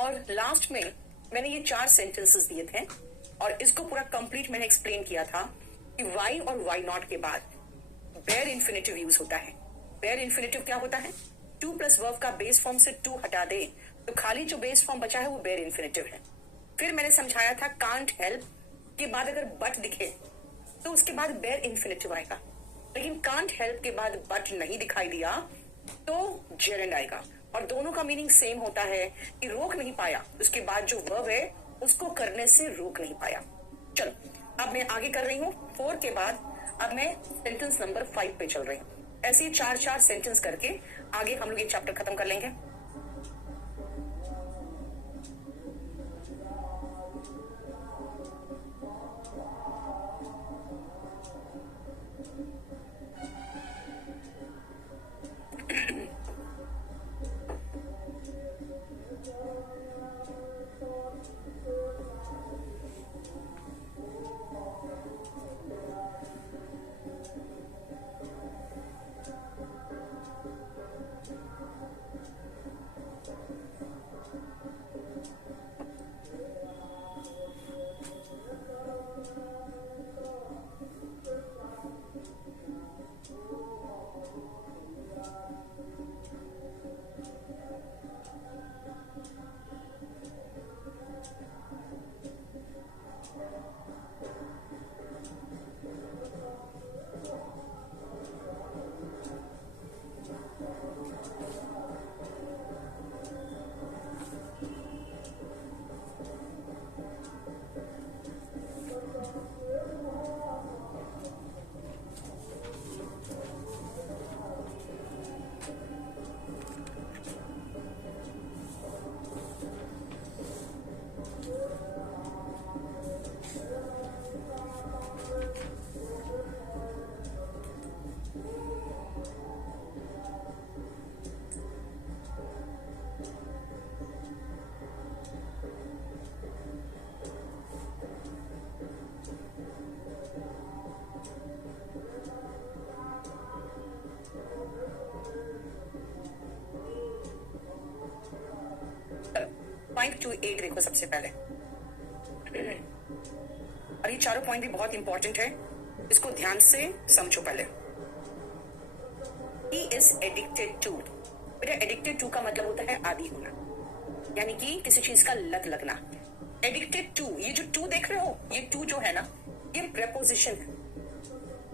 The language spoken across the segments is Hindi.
और लास्ट में मैंने ये 4 सेंटेंसेस दिए थे और इसको पूरा कंप्लीट मैंने एक्सप्लेन किया था कि वाई और वाई नॉट के बाद बेयर इन्फिनेटिव यूज होता है। बेयर इन्फिनेटिव क्या होता है? टू प्लस वर्ब का बेस फॉर्म से टू हटा दे तो खाली जो बेस फॉर्म बचा है वो बेयर इन्फिनेटिव है। फिर मैंने समझाया था कांट हेल्प के बाद अगर बट दिखे तो उसके बाद बेयर इन्फिनेटिव आएगा, लेकिन कांट हेल्प के बाद बट नहीं दिखाई दिया तो जेरेंड आएगा। और दोनों का मीनिंग सेम होता है कि रोक नहीं पाया, उसके बाद जो वर्ब है उसको करने से रोक नहीं पाया। चलो अब मैं आगे कर रही हूँ 4 के बाद अब मैं सेंटेंस नंबर 5 पे चल रही हूँ। ऐसे ही 4 सेंटेंस करके आगे हम लोग ये चैप्टर खत्म कर लेंगे। पॉइंट 2.8 देखो सबसे पहले, और ये चारों पॉइंट भी बहुत इंपॉर्टेंट है, इसको ध्यान से समझो पहले। He is addicted to, बेटा एडिक्टेड टू का मतलब होता है आदी होना, यानी कि किसी चीज का लत लगना। एडिक्टेड टू, ये जो टू देख रहे हो, ये टू जो है ना, ये प्रेपोजिशन है।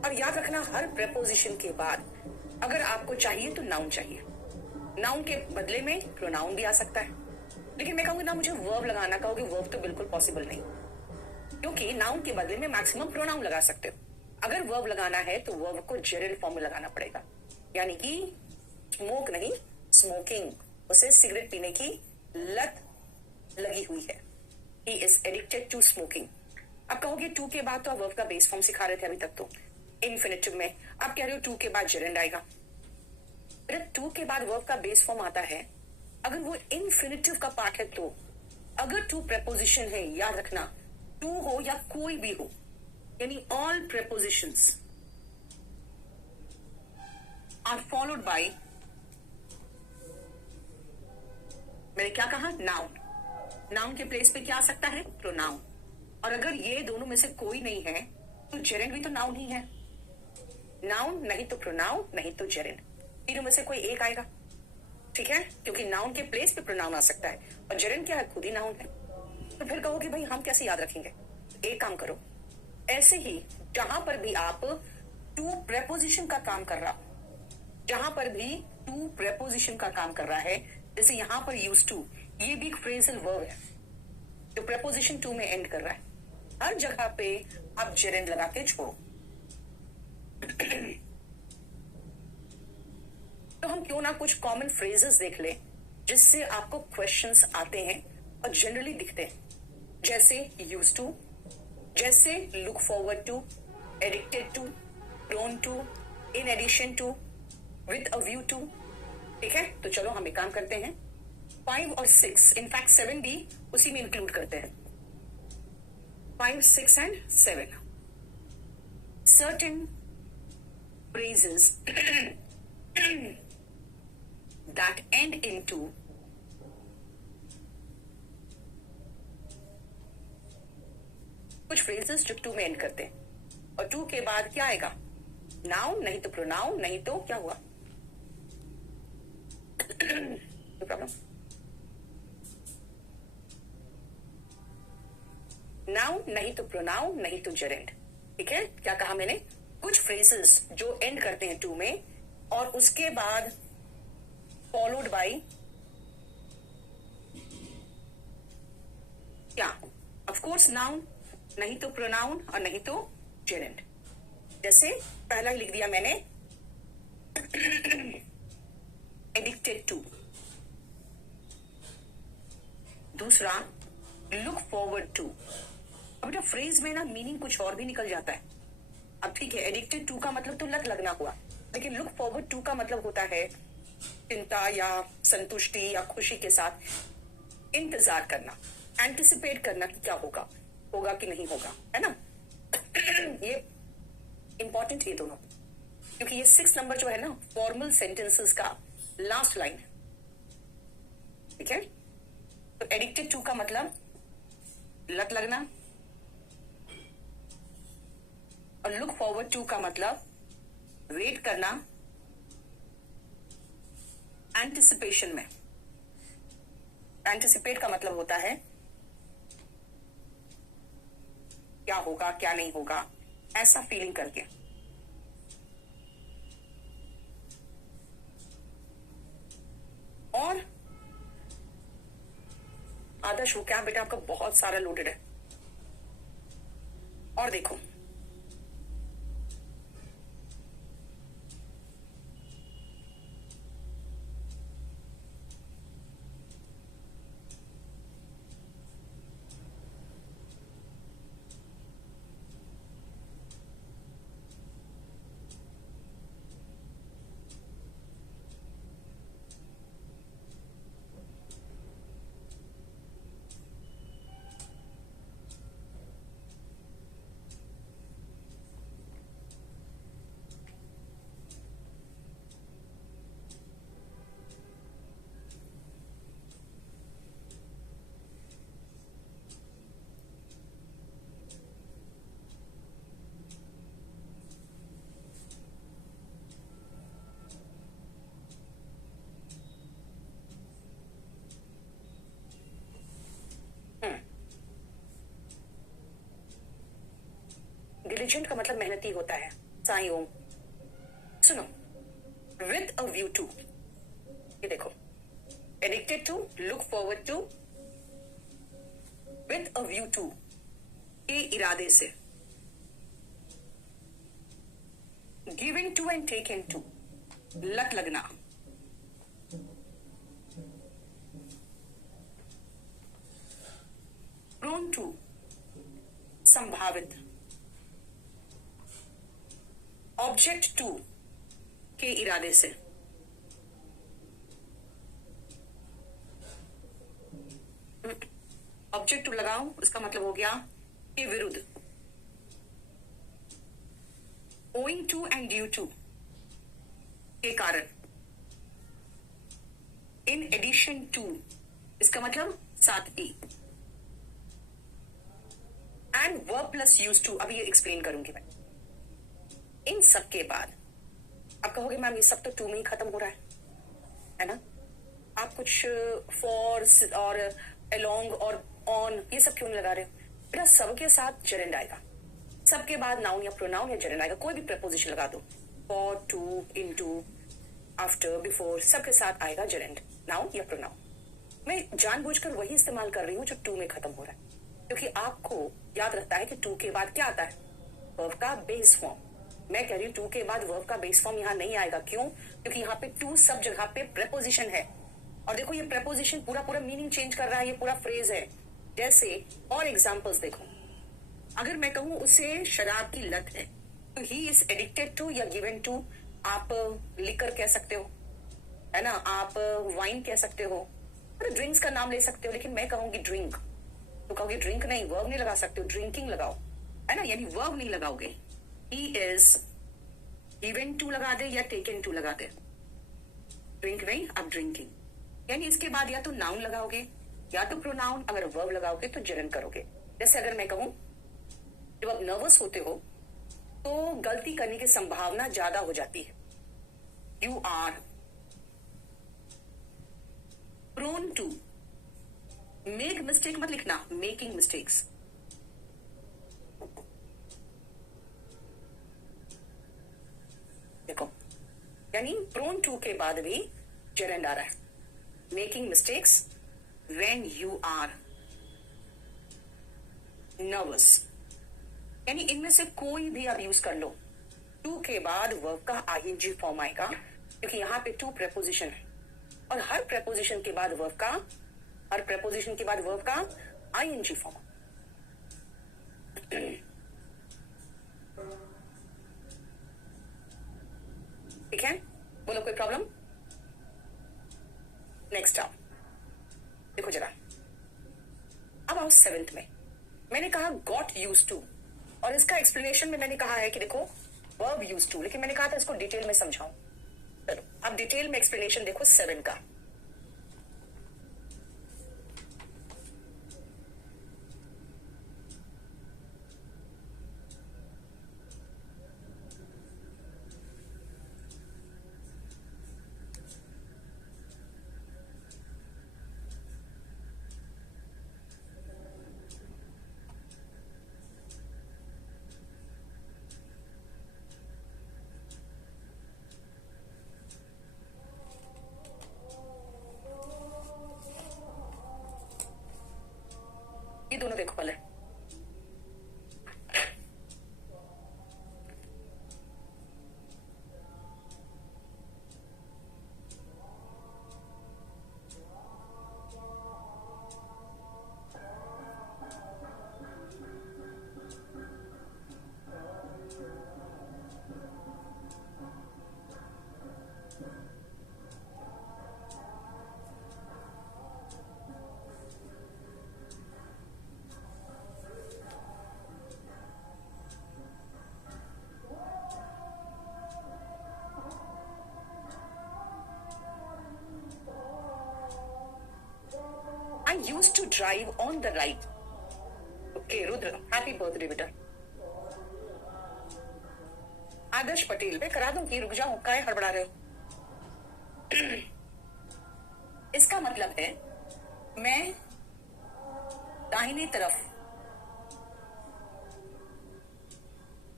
और याद रखना हर प्रेपोजिशन के बाद अगर आपको चाहिए तो नाउन चाहिए। नाउन के बदले में प्रोनाउन भी आ सकता है, लेकिन मैं कहूंगी ना मुझे वर्ब लगाना, कहोगे वर्ब तो बिल्कुल पॉसिबल नहीं, क्योंकि नाउन के बदले में मैक्सिमम प्रोनाउन लगा सकते हो। अगर वर्ब लगाना है तो वर्ब को जेरेंड फॉर्म में लगाना पड़ेगा, यानी कि स्मोक नहीं स्मोकिंग, उसे सिगरेट पीने की लत लगी हुई है। He is addicted to smoking। अब कहोगे टू के बाद तो आप वर्ब का बेस फॉर्म सिखा रहे थे अभी तक, तो इन्फिनेटिव में आप कह रहे हो टू के बाद जेरेंड आएगा। टू के बाद वर्ब का बेस फॉर्म आता है, अगर वो इन्फिनेटिव का पार्ट है तो। अगर टू प्रेपोजिशन है, याद रखना टू हो या कोई भी हो, यानी all prepositions are followed by, मैंने क्या कहा, नाउन। नाउन के प्लेस पे क्या आ सकता है, प्रोनाउन। और अगर ये दोनों में से कोई नहीं है तो जेरेंड भी तो नाउन ही है। नाउन नहीं तो प्रोनाउन, नहीं तो जेरेंड, तीनों में से कोई एक आएगा, ठीक है, क्योंकि नाउन के प्लेस पे प्रोनाउन आ सकता है और जेरेंड क्या है, खुद ही नाउन है। तो फिर कहोगे भाई हम कैसे याद रखेंगे? एक काम करो, ऐसे ही जहां पर भी आप टू प्रेपोजिशन का काम कर रहा हो, जहां पर भी टू प्रेपोजिशन का काम कर रहा है, जैसे यहां पर यूज टू, ये भी एक फ्रेजल वर्ब है जो प्रेपोजिशन टू में एंड कर रहा है। हर जगह पे आप जेरेंड लगा के छोड़ो। तो हम क्यों ना कुछ कॉमन फ्रेजेस देख ले जिससे आपको क्वेश्चंस आते हैं और जनरली दिखते हैं, जैसे यूज टू, जैसे look forward to, addicted to, prone to, in addition to, with a view to. ठीक है, तो चलो हम एक काम करते हैं, 5 और 6, इनफैक्ट 7 भी उसी में इंक्लूड करते हैं। 5, 6 and 7। Certain phrases that end into कुछ फ्रेजेस जो टू में एंड करते हैं और टू के बाद क्या आएगा, नाउन नहीं तो प्रोनाउन नहीं तो क्या हुआ प्रॉब्लम, नाउन नहीं तो प्रोनाउन नहीं तो जेरेंड। ठीक है, क्या कहा मैंने, कुछ फ्रेजेस जो एंड करते हैं टू में और उसके बाद फॉलोड बाय क्या, ऑफ कोर्स नाउन नहीं तो प्रोनाउन और नहीं तो जेरेंड। जैसे पहला ही लिख दिया मैंने एडिक्टेड टू, दूसरा लुक फॉरवर्ड टू। अब बेटा फ्रेज में ना मीनिंग कुछ और भी निकल जाता है। अब ठीक है, एडिक्टेड टू का मतलब तो लत लगना हुआ, लेकिन लुक फॉरवर्ड टू का मतलब होता है चिंता या संतुष्टि या खुशी के साथ इंतजार करना, एंटिसिपेट करना कि क्या होगा, होगा कि नहीं होगा, है ना। ये इंपॉर्टेंट है दोनों, क्योंकि ये 6 नंबर जो है ना फॉर्मल सेंटेंसेस का लास्ट लाइन। ठीक है, तो एडिक्टेड टू का मतलब लत लगना और लुक फॉरवर्ड टू का मतलब वेट करना एंटिसिपेशन में। एंटिसिपेट का मतलब होता है क्या होगा क्या नहीं होगा, ऐसा फीलिंग करके। और आदर्श हो क्या बेटा, आपका बहुत सारा लोडेड है। और देखो डिलीजेंट का मतलब मेहनती होता है। साई ओम सुनो, विद अ व्यू टू, ये देखो addicted to, look forward to, with a view to, के इरादे से, giving to and taking to, लत लगना, प्रोन टू, संभावित, ऑब्जेक्ट टू, के इरादे से, ऑब्जेक्ट टू लगाओ, इसका मतलब हो गया के विरुद्ध, owing to and due to, के कारण, इन एडिशन टू, इसका मतलब साथ ही, and verb plus use to. अभी ये एक्सप्लेन करूंगी मैं। इन सब के बाद आप कहोगे मैम ये सब तो टू में ही खत्म हो रहा है ना, आप कुछ फॉर और अलोंग और ऑन ये सब क्यों नहीं लगा रहे हो बेटा। सबके साथ जेरेंड आएगा, सबके बाद नाउन या प्रोनाउन या जेरेंड आएगा। कोई भी प्रपोजिशन लगा दो, for, to, into, after, before, सबके साथ आएगा जेरेंड, नाउन या प्रोनाउन। मैं जानबूझकर वही इस्तेमाल कर रही हूँ जो टू में खत्म हो रहा है, क्योंकि आपको याद रहता है कि टू के बाद क्या आता है, वर्ब का बेस फॉर्म। मैं कह रही हूँ टू के बाद वर्ब का बेस फॉर्म यहाँ नहीं आएगा। क्यों? क्योंकि यहाँ पे टू सब जगह पे प्रेपोजिशन है। और देखो ये प्रेपोजिशन पूरा पूरा मीनिंग चेंज कर रहा है, ये पूरा फ्रेज है। जैसे और एग्जांपल्स देखो, अगर मैं कहूँ उसे शराब की लत है तो ही इज एडिक्टेड टू या गिवन टू, आप लिकर कह सकते हो, है ना, आप वाइन कह सकते हो, ड्रिंक्स का नाम ले सकते हो। लेकिन मैं कहूंगी ड्रिंक तो कहोगे ड्रिंक नहीं, वर्ब नहीं लगा सकते हो, ड्रिंकिंग लगाओ, है ना, यानी वर्ब नहीं लगाओगे। ही इज गिवन टू लगा दे या टेकन टू लगा दे, ड्रिंक नहीं, अब ड्रिंकिंग। यानी इसके बाद या तो नाउन लगाओगे या तो प्रोनाउन, अगर वर्ब लगाओगे तो जेरन करोगे। जैसे अगर मैं कहूं जब आप नर्वस होते हो तो गलती करने की संभावना ज्यादा हो जाती है. You are prone to make mistake. मत लिखना मेकिंग मिस्टेक्स. देखो यानी प्रोन टू के बाद भी जेरेंड आ रहा है. Making mistakes when you are nervous. यानी इनमें से कोई भी आप यूज कर लो. टू के बाद वर्ब का आईएनजी फॉर्म आएगा क्योंकि यहां पे टू प्रेपोजिशन है और हर प्रेपोजिशन के बाद वर्ब का आईएनजी फॉर्म. ठीक है, बोलो कोई प्रॉब्लम. नेक्स्ट आओ. देखो जरा, अब आओ 7th में. मैंने कहा गॉट यूज टू और इसका एक्सप्लेनेशन में मैंने कहा है कि देखो वर्ब यूज टू, लेकिन मैंने कहा था इसको डिटेल में समझाऊं. चलो अब डिटेल में एक्सप्लेनेशन देखो 7 का. ये दोनों देखो पहले. I used to drive on the right. Okay, Rudra, happy birthday बेटा. आदर्श पटेल पे करा दूं कि रुक जाओ, काहे हड़बड़ा रहे हो. इसका मतलब है मैं दाहिनी तरफ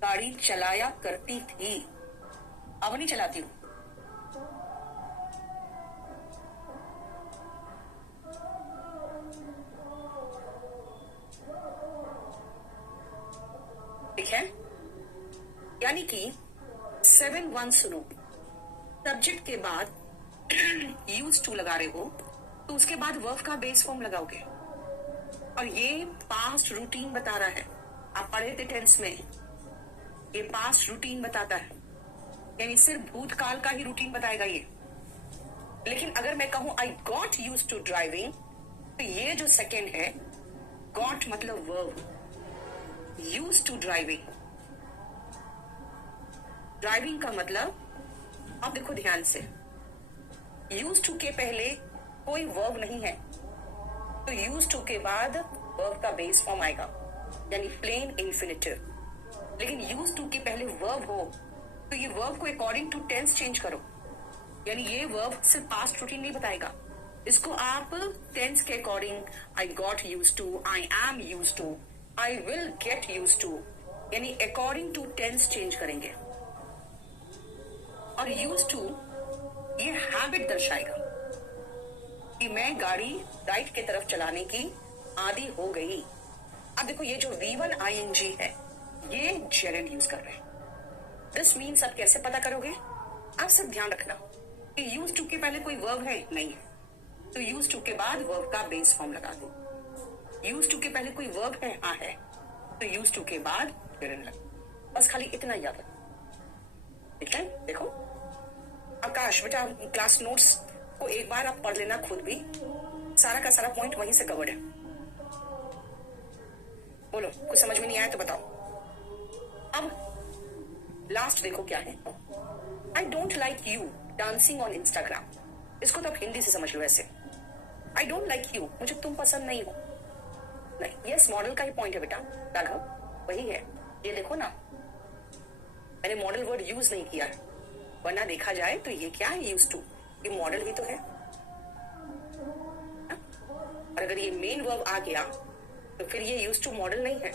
गाड़ी चलाया करती थी, अब नहीं चलाती हूं. ठीक है, यानी कि 7-1 सुनो. सब्जेक्ट के बाद यूज टू लगा रहे हो तो उसके बाद वर्ब का बेस फॉर्म लगाओगे और ये पास्ट रूटीन बता रहा है. आप पढ़े थे टेंस में, ये पास्ट रूटीन बताता है, यानी सिर्फ भूतकाल का ही रूटीन बताएगा ये. लेकिन अगर मैं कहूं I got use to driving तो ये जो सेकेंड है, गॉट मतलब verb, use to driving, driving का मतलब अब देखो ध्यान से, यूज टू के पहले कोई वर्ब नहीं है तो यूज टू के बाद वर्ब का बेस फॉर्म आएगा यानी प्लेन इंफिनिटिव. लेकिन यूज टू के पहले वर्ब हो तो ये वर्ब को अकॉर्डिंग टू टेंस चेंज करो, यानी ये वर्ब सिर्फ पास्ट रूटीन नहीं बताएगा, इसको आप टेंस के according I got use to, I am use to, I will get use to, यानी अकॉर्डिंग टू टेंस चेंज करेंगे. और यूज टू ये हैबिट दर्शाएगा कि मैं गाड़ी राइट की तरफ चलाने की आदी हो गई. अब देखो ये जो V1 ING है ये जेरेंड यूज कर रहे हैं. दिस मीन्स आप कैसे पता करोगे, आप सिर्फ ध्यान रखना कि यूज टू के पहले कोई वर्ब है नहीं है तो यूज टू के बाद वर्ब का बेस फॉर्म लगा दो. यूज टू के पहले कोई वर्ब है, हाँ है, तो यूज टू के बाद जेरेंड लगा. बस खाली इतना याद रखो. ठीक है, देखो आकाश बेटा क्लास नोट्स को एक बार आप पढ़ लेना खुद भी, सारा का सारा पॉइंट वहीं से कवर्ड है. बोलो कुछ समझ में नहीं आया तो बताओ. अब लास्ट देखो क्या है, I don't like you dancing on Instagram. इसको तो आप हिंदी से समझ लो ऐसे, आई डोंट लाइक यू, मुझे तुम पसंद नहीं हो. नहीं, यस मॉडल का ही पॉइंट है बेटा राघव, वही है. ये देखो ना, मैंने मॉडल वर्ड यूज नहीं किया है, वरना देखा जाए तो ये क्या है, यूज टू, ये मॉडल ही तो है। और अगर ये मेन वर्ब आ गया तो फिर ये यूज टू मॉडल नहीं है,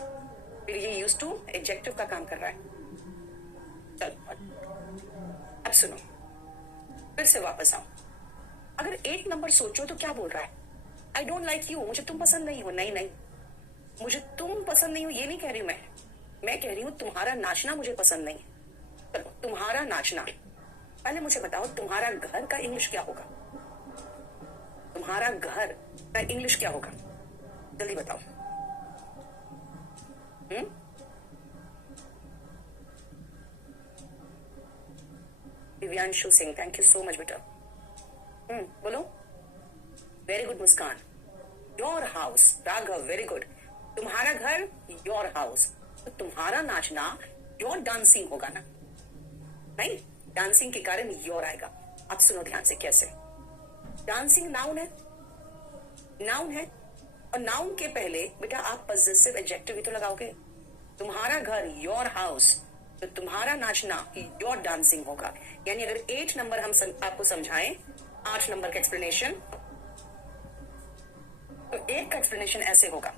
फिर ये यूज टू एडजेक्टिव का काम कर रहा है। चलो अब सुनो, फिर से वापस आओ। अगर 8 नंबर सोचो तो क्या बोल रहा है, आई डोंट लाइक यू, मुझे तुम पसंद नहीं हो। नहीं नहीं, मुझे तुम पसंद नहीं हो ये नहीं कह रही हूं मैं कह रही हूं तुम्हारा नाचना मुझे पसंद नहीं है। चलो, तुम्हारा नाचना, पहले मुझे बताओ तुम्हारा घर का इंग्लिश क्या होगा, तुम्हारा घर का इंग्लिश क्या होगा, जल्दी बताओ। Divyanshu Singh, thank you so much बेटा। बोलो। Very good Muskan. Your house, Raghav, very good. तुम्हारा घर, योर हाउस, तो तुम्हारा नाचना योर डांसिंग होगा ना, नहीं, डांसिंग के कारण योर आएगा। अब सुनो ध्यान से कैसे। डांसिंग नाउन है, नाउन है, और नाउन के पहले बेटा आप पजेसिव एडजेक्टिव ही तो लगाओगे। तुम्हारा घर, योर हाउस, तो तुम्हारा नाचना योर डांसिंग होगा। यानी अगर 8 नंबर हम आपको समझाएं, 8 नंबर का एक्सप्लेनेशन, तो 1 का एक्सप्लेनेशन ऐसे होगा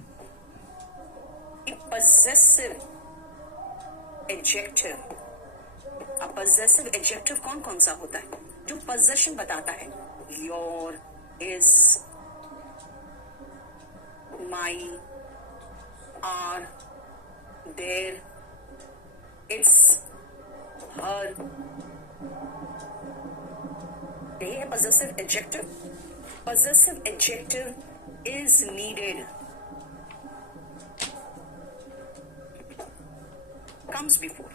कि पजेसिव एडजेक्टिव, अब पजेसिव एडजेक्टिव कौन कौन सा होता है, जो पोजेशन बताता है, your, his, my, our, their, its, her, यही है possessive adjective. Possessive adjective is needed, comes before,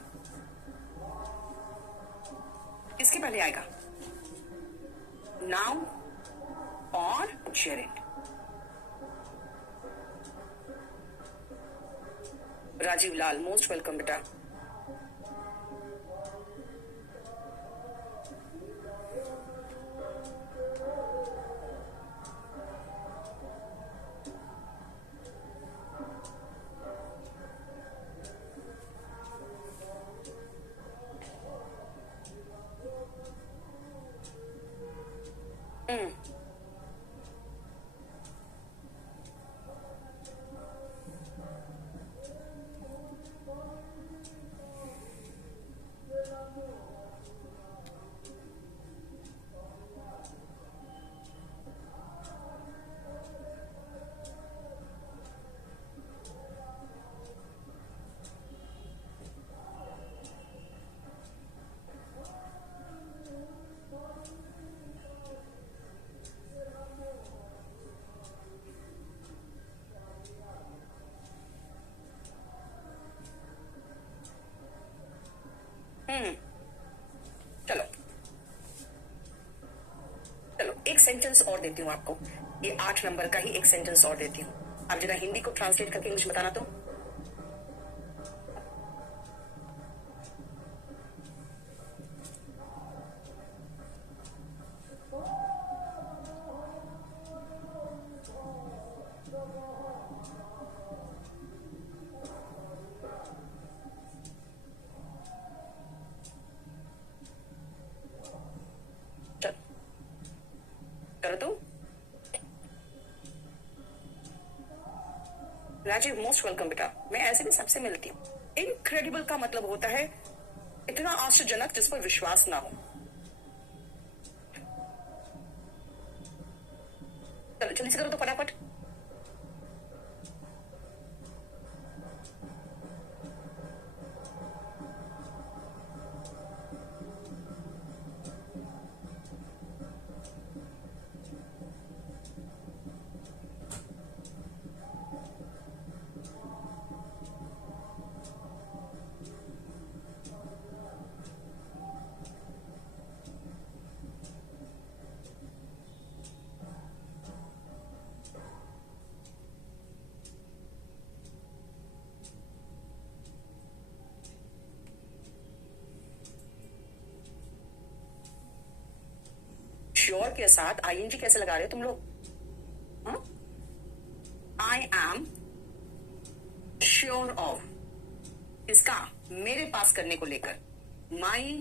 किसके पहले आएगा, noun और gerund। राजीव लाल, मोस्ट वेलकम बेटा। चलो चलो, एक सेंटेंस और देती हूँ आपको, ये 8 नंबर का ही एक सेंटेंस और देती हूँ। आप जरा हिंदी को ट्रांसलेट करके इंग्लिश बताना तो। करो तो। राजीव, मोस्ट वेलकम बेटा। मैं ऐसे भी सबसे मिलती हूँ। इनक्रेडिबल का मतलब होता है इतना आश्चर्यजनक जिस पर विश्वास ना हो। चलो जल्दी से करो तो फटाफट। श्योर के साथ आईएनजी कैसे लगा रहे हो तुम लोग? आई एम श्योर ऑफ, किसका? मेरे पास करने को लेकर, माई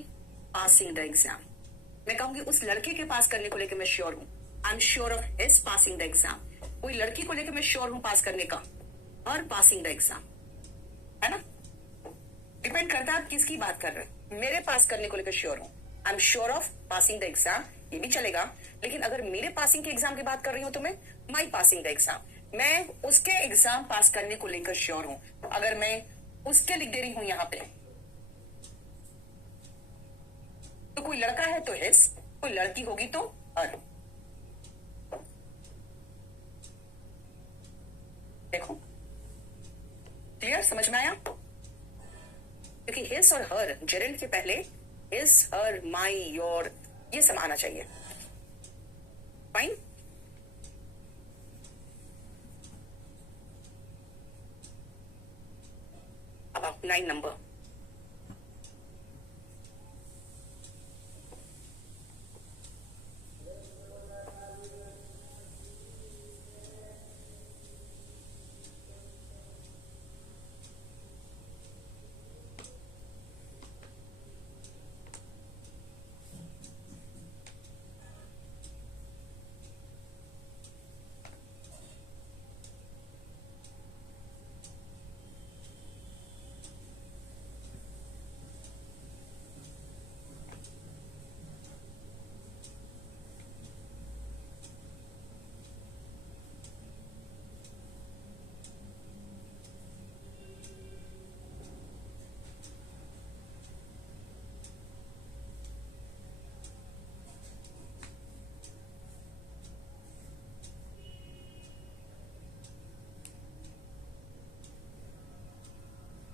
पासिंग द एग्जाम। मैं कहूंगी उस लड़के के पास करने को लेकर मैं श्योर हूं, I am sure of his passing the exam. कोई लड़की को लेकर मैं श्योर हूं पास करने का, और पासिंग द एग्जाम, है ना? डिपेंड करता है आप किसकी बात कर रहे हैं। मेरे पास करने को लेकर श्योर हूं, I am sure of passing the exam, ये भी चलेगा। लेकिन अगर मेरे पासिंग के एग्जाम की बात कर रही हूं तो मैं माई पासिंग द एग्जाम, मैं उसके एग्जाम पास करने को लेकर श्योर हूं। अगर मैं उसके लिख दे रही हूं यहां पे, तो कोई लड़का है तो हिज, कोई लड़की होगी तो हर। देखो क्लियर, समझ में आया? क्योंकि हिज और हर, जेरेंड के पहले हिज, हर, माई, योर, ये सब आना चाहिए। फाइन। अब आप 9 नंबर,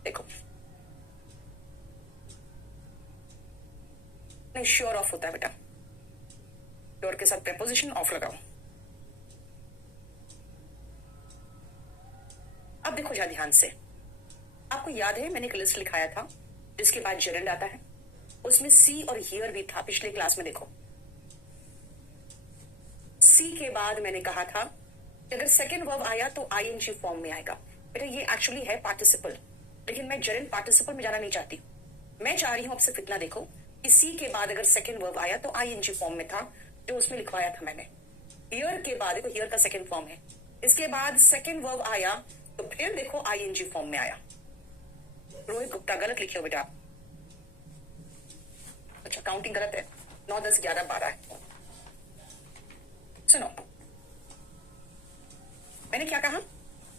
देखो नहीं, श्योर ऑफ होता है बेटा, श्योर के साथ प्रेपोजिशन ऑफ लगाओ। अब देखो जरा ध्यान से, आपको याद है मैंने एक लिस्ट लिखाया था जिसके बाद जेरेंड आता है, उसमें सी और हियर भी था पिछले क्लास में। देखो सी के बाद मैंने कहा था कि अगर सेकेंड वर्ब आया तो आईएनजी फॉर्म में आएगा। बेटा ये एक्चुअली है पार्टिसिपल, लेकिन मैं जेरेंड पार्टिसिपल में जाना नहीं चाहती। मैं चाह रही हूं आपसे कितना देखो कि सी के बाद अगर सेकेंड वर्ब आया तो आईएनजी फॉर्म में था, जो उसमें लिखवाया था मैंने। हियर के बाद देखो, हियर का सेकेंड फॉर्म है, इसके बाद सेकेंड वर्ब आया तो फिर देखो आईएनजी फॉर्म में आया। रोहित गुप्ता गलत लिखे हो बेटा आप। अच्छा काउंटिंग गलत है, 9, 10, 11, 12 है। सुनो मैंने क्या कहा,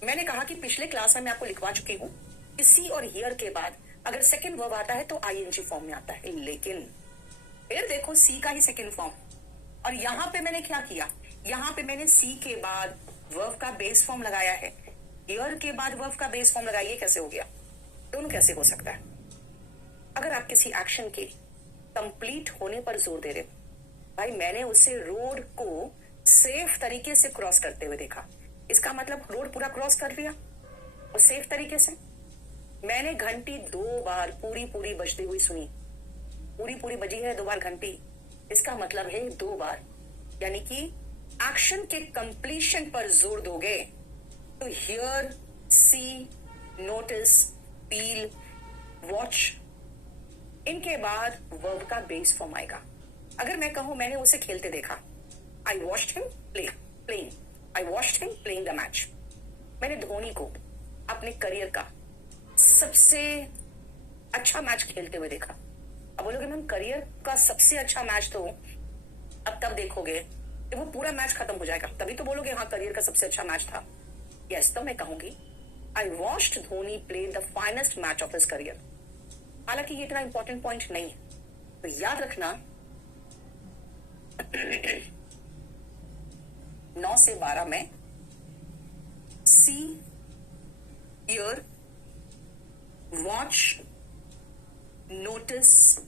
मैंने कहा कि पिछले क्लास में मैं आपको लिखवा चुकी हूं कि सी और हियर के बाद अगर सेकेंड वर्ब आता है तो आईएनजी फॉर्म में आता है। लेकिन फिर देखो सी का ही सेकेंड फॉर्म, और यहां पे मैंने क्या किया, यहां पे मैंने सी के बाद वर्ब का बेस फॉर्म लगाया है, हियर के बाद वर्ब का बेस फॉर्म लगाया। ये कैसे हो गया? दोनों कैसे हो सकता है? अगर आप किसी एक्शन के कंप्लीट होने पर जोर दे रहे हो, भाई मैंने उसे रोड को सेफ तरीके से क्रॉस करते हुए देखा, इसका मतलब रोड पूरा क्रॉस कर लिया और सेफ तरीके से। मैंने घंटी 2 बार पूरी बजती हुई सुनी, पूरी बजी है 2 बार घंटी, इसका मतलब है 2 बार। यानी कि एक्शन के कंप्लीशन पर जोर दोगे तो here, see, notice, feel, watch, इनके बाद वर्ब का बेस फॉर्म आएगा। अगर मैं कहूं मैंने उसे खेलते देखा, I watched him playing, I watched him playing the match. मैंने धोनी को अपने करियर का सबसे अच्छा मैच खेलते हुए देखा। अब बोलोगे मैम करियर का सबसे अच्छा मैच तो अब तब देखोगे जब वो पूरा मैच खत्म हो जाएगा, तभी तो बोलोगे हाँ करियर का सबसे अच्छा मैच था। यस, तो मैं कहूंगी I watched Dhoni play the finest match of his career. हालांकि ये इतना इंपॉर्टेंट पॉइंट नहीं है, तो याद रखना 9 से 12 में सी, हियर, वॉच, नोटिस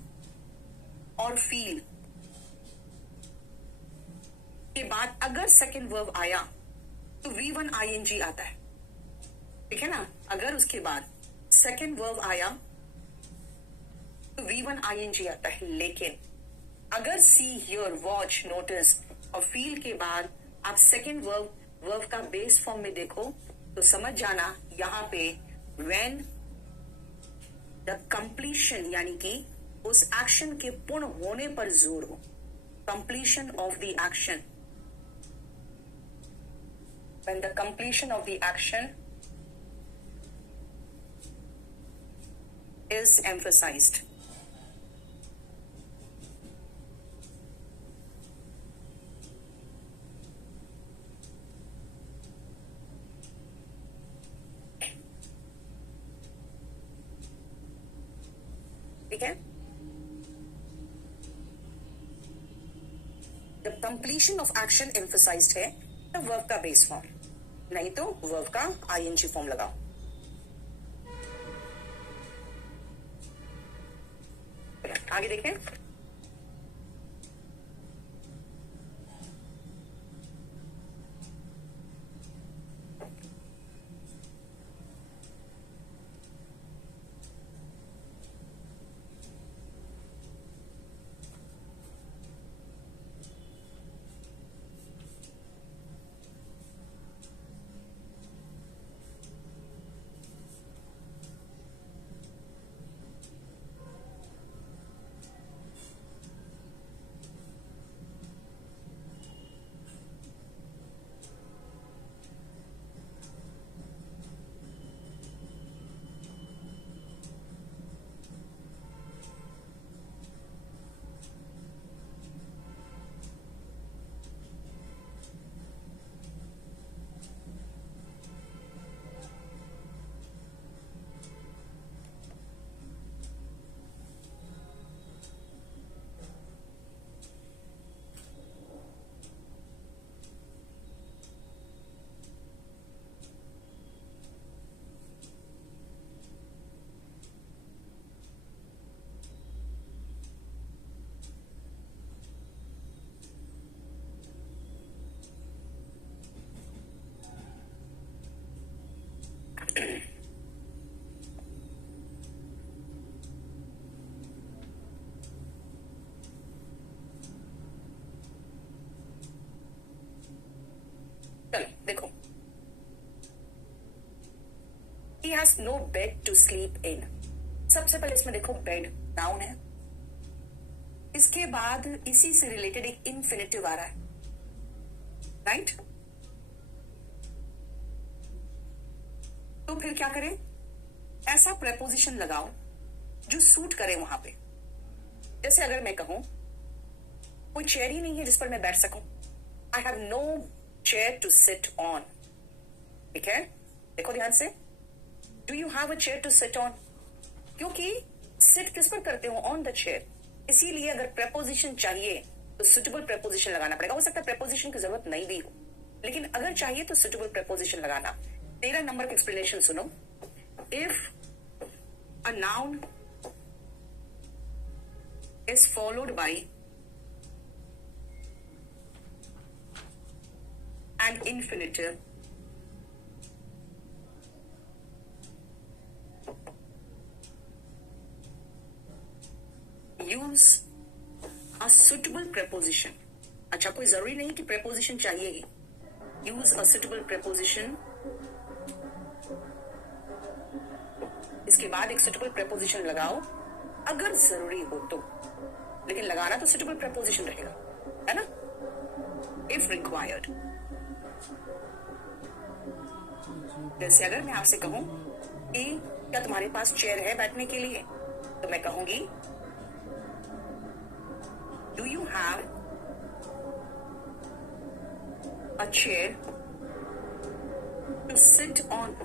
और फील के बाद अगर सेकेंड वर्ब आया तो V1 ING आता है, ठीक है ना। अगर उसके बाद सेकेंड वर्ब आया तो V1 ING आता है। लेकिन अगर सी, हियर, वॉच, नोटिस और फील के बाद आप सेकेंड वर्ब का बेस फॉर्म में देखो तो समझ जाना यहाँ पे when द कंप्लीशन यानी कि उस एक्शन के पूर्ण होने पर जोर हो, completion of the action, when the completion of the action is emphasized. ठीक है, जब कंप्लीशन ऑफ एक्शन एम्फोसाइज्ड है तो वर्ब का बेस फॉर्म, नहीं तो वर्ब का आईएनजी फॉर्म लगाओ. आगे देखें. चलो देखो, he has no bed to sleep in. सबसे पहले इसमें देखो बेड नाउन है, इसके बाद इसी से रिलेटेड एक इंफिनिटिव आ रहा है, राइट? तो फिर क्या करें, ऐसा प्रेपोजिशन लगाओ जो सूट करे वहां पे. जैसे अगर मैं कहूं कोई चेयर ही नहीं है जिस पर मैं बैठ सकूं, I have no chair to sit on. ठीक है, देखो ध्यान से, do you have a chair to sit on? क्योंकि सिट किस पर करते हो, ऑन द चेयर. इसीलिए अगर प्रेपोजिशन चाहिए तो सुटेबल प्रेपोजिशन लगाना पड़ेगा. हो सकता है प्रेपोजिशन की जरूरत नहीं भी हो, लेकिन अगर चाहिए तो सुटेबल प्रेपोजिशन लगाना. 13 नंबर का एक्सप्लेनेशन सुनो. If a noun is followed by an infinitive, use a suitable preposition. अच्छा, कोई जरूरी नहीं कि preposition चाहिए ही. Use a suitable preposition. इसके बाद एक suitable preposition लगाओ अगर जरूरी हो तो, लेकिन लगाना तो suitable preposition रहेगा, है ना? If required. जैसे अगर मैं आपसे कहूं कि क्या तुम्हारे पास चेयर है बैठने के लिए, तो मैं कहूंगी do you have a chair to sit on?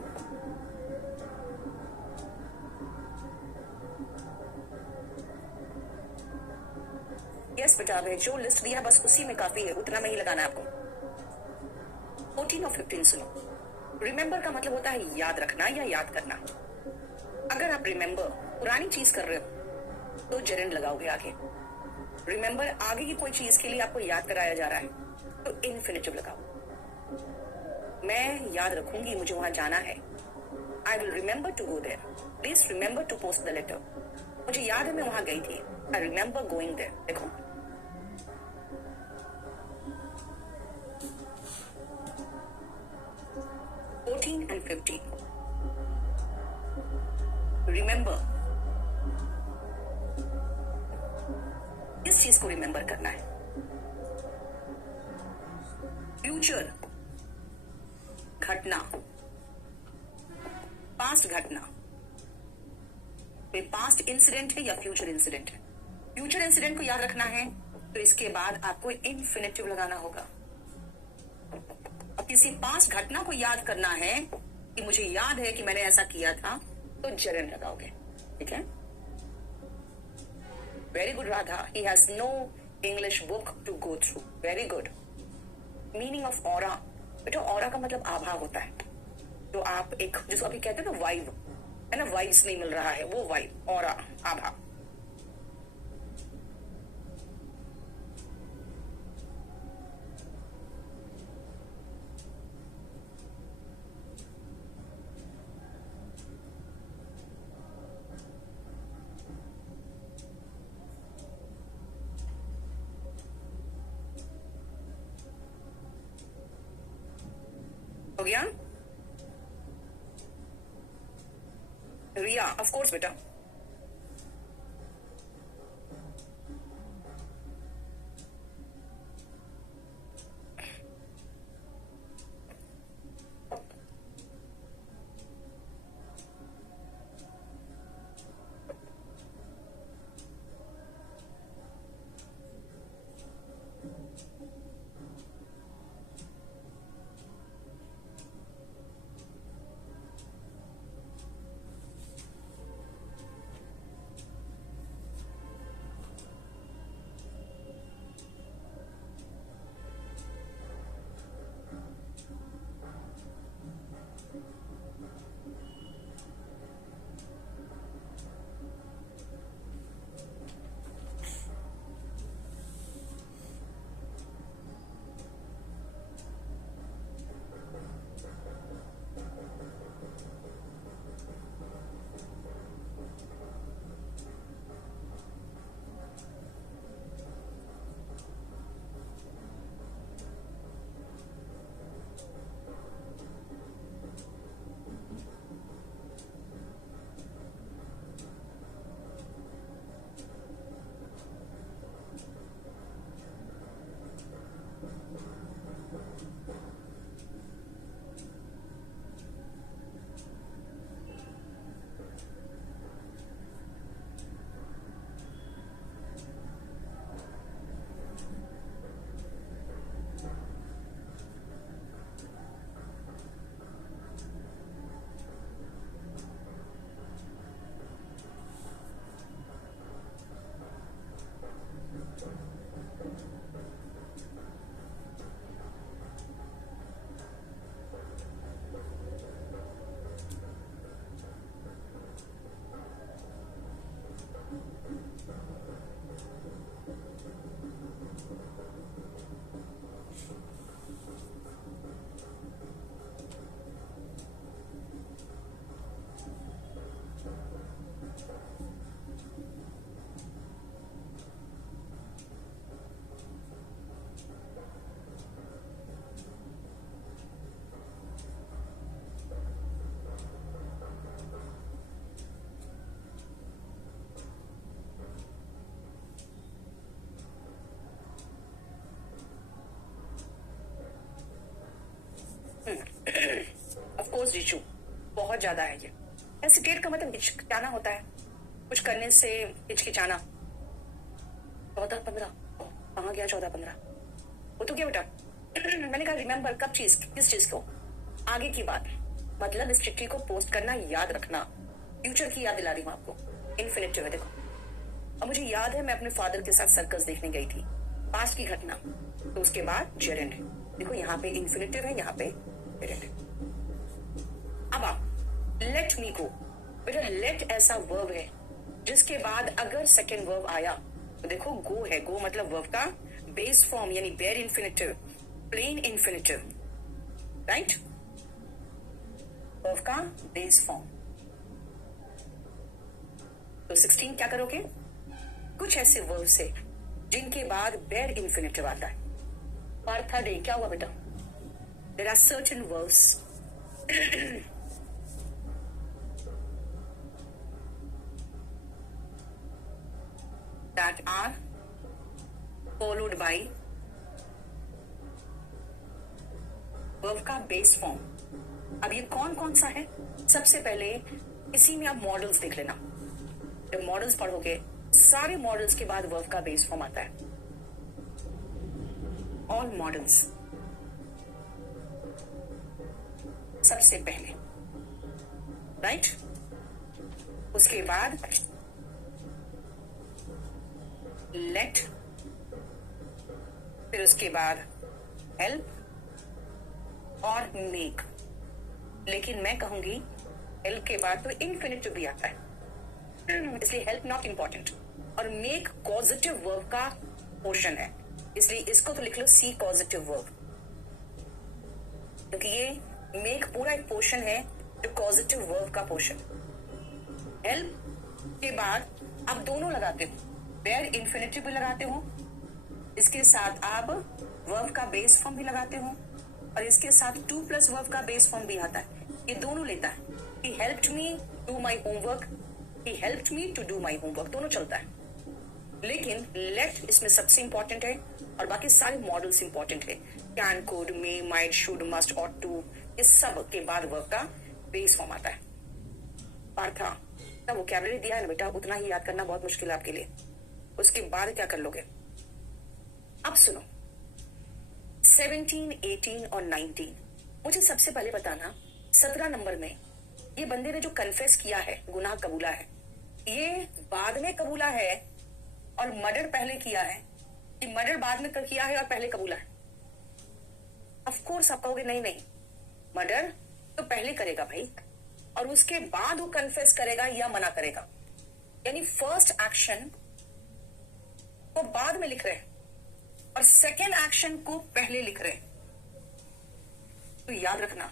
Yes बेटा, अब जो लिस्ट दिया बस उसी में काफी है, उतना में ही लगाना है आपको. 14 और 15 सुनो. रिमेंबर का मतलब होता है याद रखना या याद करना. अगर आप रिमेंबर पुरानी चीज कर रहे हो तो जेरेंड लगाओगे आगे. रिमेंबर आगे की कोई चीज के लिए आपको याद कराया जा रहा है तो इन्फिनिटिव लगाओ. मैं याद रखूंगी मुझे वहां जाना है. I will remember to go there. Please remember to post the letter. मुझे याद है मैं वहां गई थी. I remember going there. देखो, and 15. Remember चीज को रिमेंबर करना है। फ्यूचर घटना, पास्ट घटना, पास्ट इंसिडेंट है या फ्यूचर इंसिडेंट है। फ्यूचर इंसिडेंट को याद रखना है तो इसके बाद आपको इन्फिनेटिव लगाना होगा। अब किसी पास्ट घटना को याद करना है कि मुझे याद है कि मैंने ऐसा किया था, तो जरन लगाओगे। ठीक है, very good Radha, he has no English book to go through, very good. Meaning of aura, बेटा ऑरा का मतलब आभा होता है। तो आप एक जिसको अभी कहते हैं ना वाइब, है ना, वाइब्स नहीं मिल रहा है, वो वाइब, ऑरा, आभा। हो गया रिया? ऑफ कोर्स बेटा। ऑफ कोर्स जीचू, बहुत ज्यादा है ये। हेसिटेट का मतलब हिचकिचाना होता है, कुछ करने से हिचकिचाना। 14-15 कहाँ गया? 14-15 वो तो क्या बेटा? मैंने कहा रिमेम्बर, कब चीज, किस चीज को? आगे की बात, मतलब इस चिट्ठी को पोस्ट करना याद रखना। फ्यूचर की याद दिला रही हूँ आपको, इन्फिनिटिव है। देखो, अब मुझे याद है मैं अपने फादर के साथ सर्कस देखने गई थी, पास्ट की घटना। तो उसके बाद जेरेंड है, देखो यहाँ पे इन्फिनिटिव है, यहाँ पे जेरेंड है। अब आप लेट मी गो, बेटा लेट ऐसा वर्ब है जिसके बाद अगर सेकेंड वर्ब आया तो देखो गो है। गो मतलब वर्ब का बेस फॉर्म, यानी bare infinitive, plain infinitive, right? Verb का बेस फॉर्म। तो 16 क्या करोगे? कुछ ऐसे वर्ब से जिनके बाद बेयर इन्फिनिटिव आता है। पार्था डे क्या हुआ बेटा? There are certain verbs that are followed by verb का बेस फॉर्म। अब ये कौन कौन सा है? सबसे पहले इसी में आप मॉडल्स देख लेना। जब मॉडल्स पढ़ोगे, सारे मॉडल्स के बाद वर्ब का बेस फॉर्म आता है। ऑल मॉडल्स सबसे पहले, राइट? उसके बाद लेट, फिर उसके बाद हेल्प और मेक। लेकिन मैं कहूंगी हेल्प के बाद तो इन्फिनिटिव भी आता है, इसलिए हेल्प नॉट इंपॉर्टेंट। और मेक कॉजेटिव वर्ब का पोर्शन है, इसलिए इसको तो लिख लो सी कॉजेटिव वर्ब, क्योंकि ये मेक पूरा एक पोर्शन है जो कॉजेटिव वर्ब का पोर्शन। हेल्प के बाद आप दोनों लगाते हो, वेयर इन्फिनिटिव भी लगाते हो, इसके साथ आप वर्ब का बेस फॉर्म भी लगाते हो, और इसके साथ टू प्लस वर्ब का बेस फॉर्म भी आता है। ये दोनों लेता है। He helped me do my homework, he helped me to do my homework, दोनों चलता है। लेकिन लेट इसमें सबसे इंपॉर्टेंट है और बाकी सारे मॉडल्स इंपॉर्टेंट है। Can, could, may, might, should, must, ought to, इस सब के बाद वर्ब का बेस फॉर्म आता है। पार्था ना वोकैबुलरी दिया है ना बेटा, उतना ही याद करना बहुत मुश्किल है आपके लिए। उसके बाद क्या कर लोगे? अब सुनो, 17, 18 और 19। मुझे सबसे पहले बताना, 17 नंबर में ये बंदे ने जो कन्फेस किया है, गुनाह कबूला है, ये बाद में कबूला है और मर्डर पहले किया है कि मर्डर बाद में किया है और पहले कबूला है? ऑफ कोर्स आप कहोगे नहीं नहीं, मर्डर तो पहले करेगा भाई, और उसके बाद वो कन्फेस करेगा या मना करेगा। यानी फर्स्ट एक्शन को बाद में लिख रहे हैं और सेकेंड एक्शन को पहले लिख रहे हैं। तो याद रखना,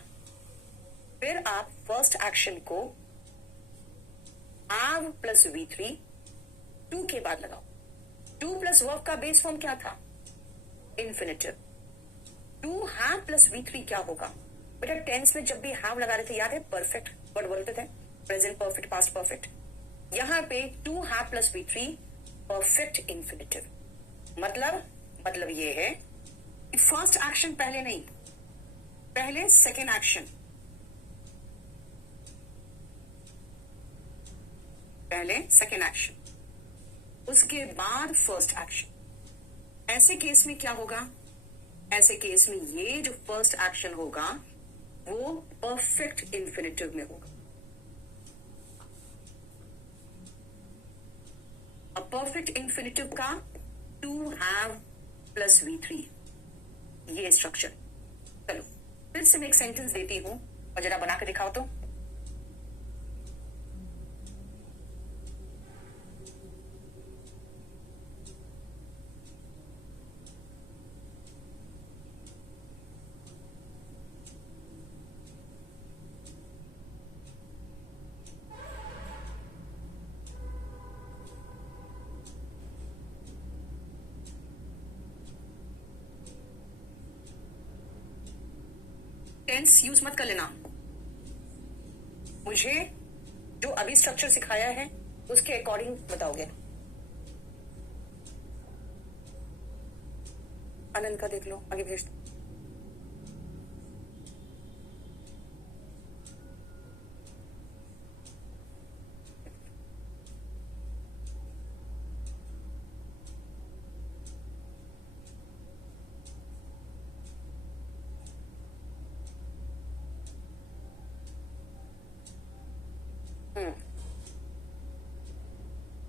फिर आप फर्स्ट एक्शन को हैव प्लस V3 टू के बाद लगाओ। टू प्लस वर्ब का बेस फॉर्म क्या था? Infinitive. To have plus V3 क्या होगा बेटा? टेंस में जब भी हैव लगा रहे थे, याद है? परफेक्ट वर्ड बोलते थे, प्रेजेंट परफेक्ट, पास्ट परफेक्ट। यहां पे to have plus V3 perfect infinitive. मतलब ये है कि फर्स्ट एक्शन पहले नहीं, पहले सेकेंड एक्शन, पहले सेकेंड एक्शन, उसके बाद फर्स्ट एक्शन। ऐसे केस में क्या होगा? ऐसे केस में ये जो फर्स्ट एक्शन होगा वो परफेक्ट इन्फिनिटिव में होगा। अब परफेक्ट इन्फिनिटिव का टू हैव प्लस V3, ये स्ट्रक्चर। चलो फिर से मैं एक सेंटेंस देती हूं और जरा बना के दिखाओ तो। टेंस यूज मत कर लेना, मुझे जो अभी स्ट्रक्चर सिखाया है उसके अकॉर्डिंग बताओगे। आनंद का देख लो, आगे भेज दो।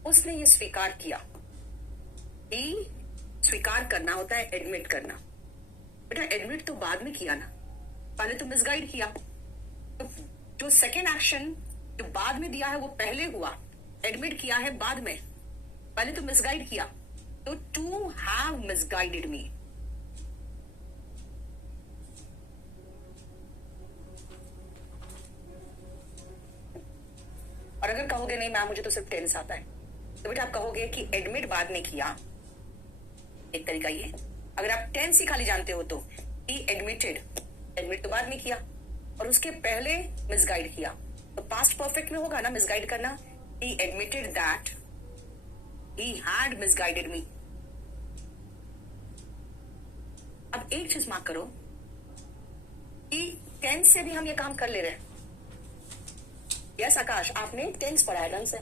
उसने ये स्वीकार किया। कि स्वीकार करना होता है एडमिट करना। बेटा एडमिट तो बाद में किया ना, पहले तो मिसगाइड किया। तो जो सेकेंड एक्शन जो बाद में दिया है वो पहले हुआ, एडमिट किया है बाद में, पहले तो मिसगाइड किया। तो टू हैव मिसगाइडेड मी, और अगर कहोगे नहीं मैम मुझे तो सिर्फ टेंस आता है, तो बेटा आप कहोगे कि एडमिट बाद में किया। एक तरीका ये, अगर आप टेंस ही खाली जानते हो तो ही एडमिटेड, एडमिट तो बाद में किया और उसके पहले मिसगाइड किया, तो पास्ट परफेक्ट में होगा ना मिसगाइड करना। He admitted that he had misguided me. अब एक चीज मार्क करो कि टेंस से भी हम ये काम कर ले रहे हैं। यस आकाश, आपने टेंस पढ़ा है ढंग से,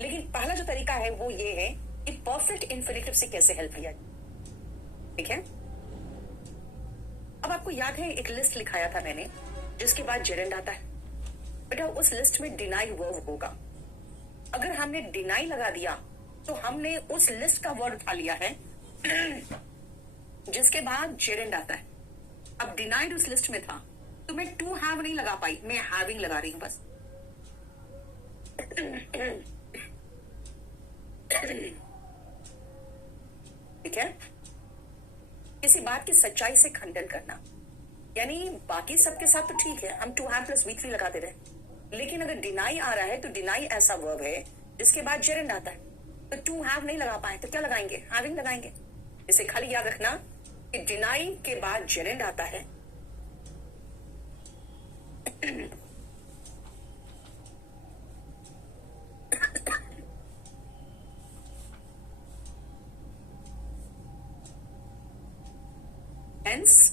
लेकिन पहला जो तरीका है वो ये है कि परफेक्ट इन्फिनिटिव से कैसे हेल्प लिया। ठीक है, अब आपको याद है एक लिस्ट लिखाया था मैंने जिसके बाद जेरेंड आता है। बेटा उस लिस्ट में डिनाई वर्ब होगा। अगर हमने डिनाई लगा दिया तो हमने उस लिस्ट का वर्ड उठा लिया है जिसके बाद जेरेंड आता है। अब डिनाइड उस लिस्ट में था तो मैं टू हैव नहीं लगा पाई, मैं हैविंग लगा रही हूं बस। ठीक है, किसी बात की सच्चाई से खंडन करना, यानी बाकी सबके साथ तो ठीक है, हम to have plus V three लगा दे रहे हैं, लेकिन अगर डिनाई आ रहा है तो डिनाई ऐसा वर्ब है जिसके बाद जेरेंड आता है, तो टू हैव नहीं लगा पाए तो क्या लगाएंगे, हैविंग लगाएंगे। इसे खाली याद रखना कि डिनाई के बाद जेरेंड आता है। Hence,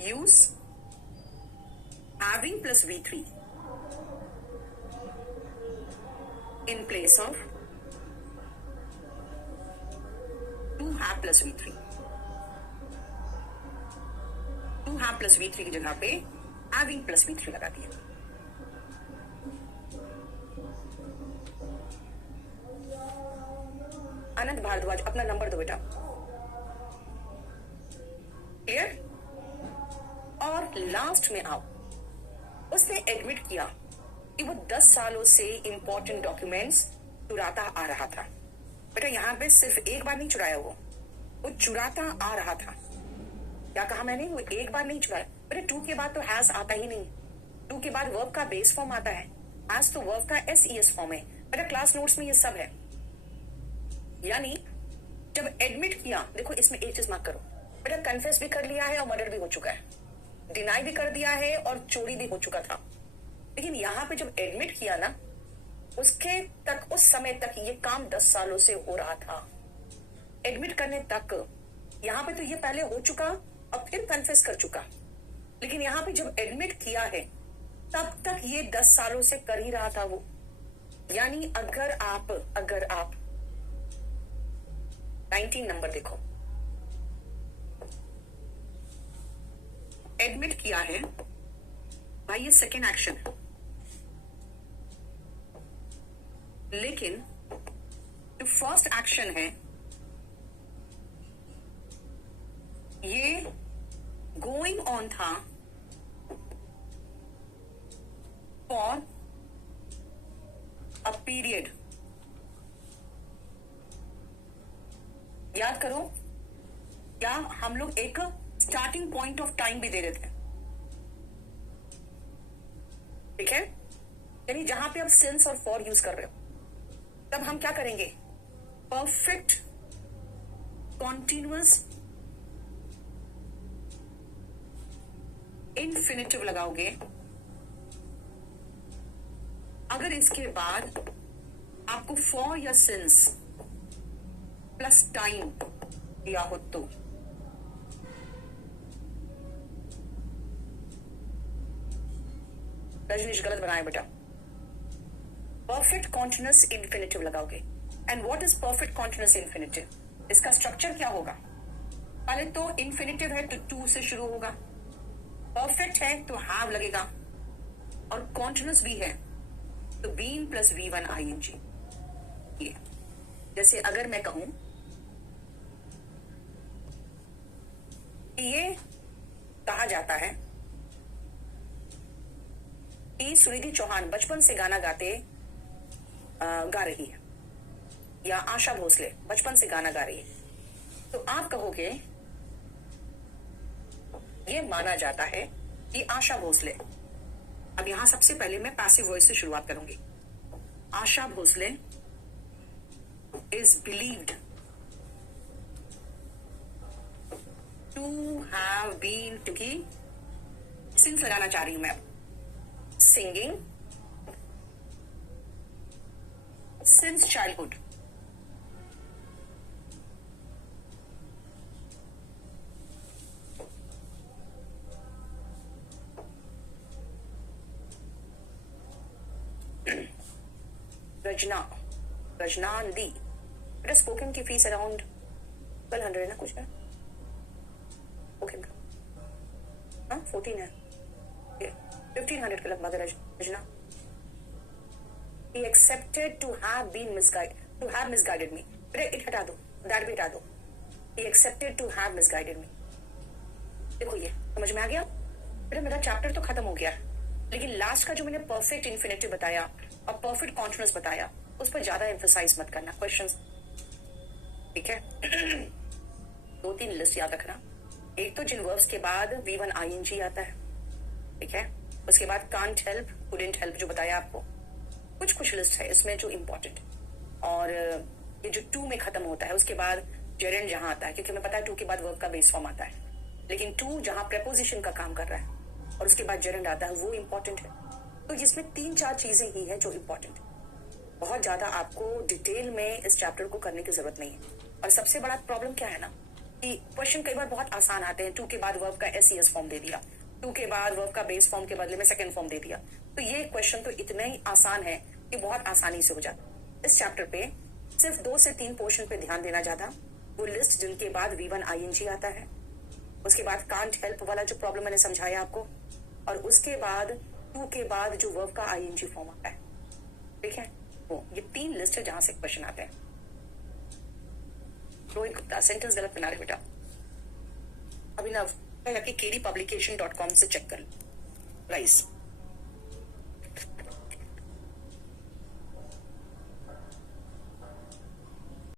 use having plus V3 in place of to have plus V3. To have plus V3 की जगह पे having plus V3 लगा दिया। आनंद भारद्वाज, अपना नंबर दो बेटा। क्लियर? और लास्ट में आओ, उसने एडमिट किया कि वो 10 सालों से इंपॉर्टेंट डॉक्यूमेंट्स चुराता आ रहा था। बेटा यहां पे सिर्फ एक बार नहीं चुराया, वो चुराता आ रहा था। क्या कहा मैंने, वो एक बार नहीं चुराया। बेटा टू के बाद तो हैज आता ही नहीं, टू के बाद वर्ब का बेस फॉर्म आता है, हैज तो वर्ब का एस फॉर्म है। बेटा क्लास नोट्स में ये सब है। यानी जब एडमिट किया, देखो इसमें एक चीज मार्क करो, बेटा कन्फेस भी कर लिया है और मर्डर भी हो चुका है, डिनाई भी कर दिया है और चोरी भी हो चुका था, लेकिन यहां पे जब एडमिट किया ना, उसके तक, उस समय तक ये काम 10 सालों से हो रहा था। एडमिट करने तक यहां पे तो ये पहले हो चुका और फिर कन्फेस कर चुका, लेकिन यहां पे जब एडमिट किया है तब तक ये 10 सालों से कर ही रहा था वो। यानी अगर आप 19 नंबर देखो, एडमिट किया है भाई, ये सेकेंड एक्शन है, लेकिन जो फर्स्ट एक्शन है ये गोइंग ऑन था फॉर अ पीरियड। याद करो, क्या हम लोग एक स्टार्टिंग पॉइंट ऑफ टाइम भी दे रहे थे, ठीक है, यानी जहां पे आप सिंस और फॉर यूज कर रहे हो, तब हम क्या करेंगे, परफेक्ट कॉन्टिन्यूअस इन्फिनिटिव लगाओगे अगर इसके बाद आपको फॉर या सिंस प्लस टाइम दिया हो तो। रजनीश गलत बनाया बेटा, परफेक्ट कॉन्टिन्यूअस इन्फिनिटिव लगाओगे। And what is perfect continuous infinitive? इसका स्ट्रक्चर क्या होगा, पहले तो इन्फिनिटिव है तो टू से शुरू होगा, परफेक्ट है तो हैव लगेगा, और कॉन्टिन्यूअस भी है तो बीन प्लस V1 ING। ये जैसे अगर मैं कहूं कि ये कहा जाता है कि सुनिधि चौहान बचपन से गाना गा रही है, या आशा भोसले बचपन से गाना गा रही है, तो आप कहोगे ये माना जाता है कि आशा भोसले, अब यहां सबसे पहले मैं पैसिव वॉइस से शुरुआत करूंगी, Asha Bhosle is believed to have been, क्योंकि सिंस लगाना चाह रही हूं मैं, singing since childhood। रजनांदी। बेटा स्पोकन की फीस अराउंड 1200 है ना, कुछ है स्पोकन का? हाँ 14 है, 1500 के लगभग है रजना। He accepted to have misguided me. बेटा इट हटा दो, दैट भी हटा दो। He accepted to have misguided me. देखो ये समझ में आ गया बेटा, मेरा चैप्टर तो खत्म हो गया, लेकिन लास्ट का जो मैंने परफेक्ट इन्फिनेटिव बताया और परफेक्ट कॉन्टिन्यूअस बताया, उस पर ज्यादा एम्फसाइज मत करना क्वेश्चंस, ठीक है? 2-3 लिस्ट याद रखना। एक तो जिन वर्ब्स के बाद V1 ING आता है, ठीक है? उसके बाद कांट हेल्प, कुडंट हेल्प जो बताया आपको, कुछ लिस्ट है इसमें जो इम्पोर्टेंट। और ये जो 2 में खत्म होता है, उसके बाद जेरेंड जहां आता है, क्योंकि हमें पता है 2 के बाद वर्ब का बेस फॉर्म आता है, लेकिन 2 जहां प्रेपोजिशन का काम कर रहा है और उसके बाद जेरेंड आता है, वो इम्पोर्टेंट है। तो इसमें 3-4 चीजें ही है जो इम्पोर्टेंट है। बहुत ज्यादा आपको डिटेल में इस चैप्टर को करने की जरूरत नहीं है। और सबसे बड़ा प्रॉब्लम क्या है ना, कि क्वेश्चन कई बार बहुत आसान आते हैं। 2 के बाद वर्ब का SES फॉर्म दे दिया, 2 के बाद वर्ब का बेस फॉर्म के बदले में सेकंड फॉर्म दे दिया, तो ये क्वेश्चन तो इतना ही आसान है कि बहुत आसानी से हो जाता। इस चैप्टर पे सिर्फ 2 से 3 पोर्शन पे ध्यान देना ज्यादा। वो लिस्ट जिनके बाद V1 ING आता है, उसके बाद कांट हेल्प वाला जो प्रॉब्लम मैंने समझाया आपको, और उसके बाद 2 के बाद जो वर्ब का ING फॉर्म आता है, ठीक है? वो ये 3 लिस्ट है जहां से क्वेश्चन आते हैं। रोहित गुप्ता सेंटेंस गलत बना रहे बेटा। अभिनव KDpublication.com से चेक कर लो गाइस।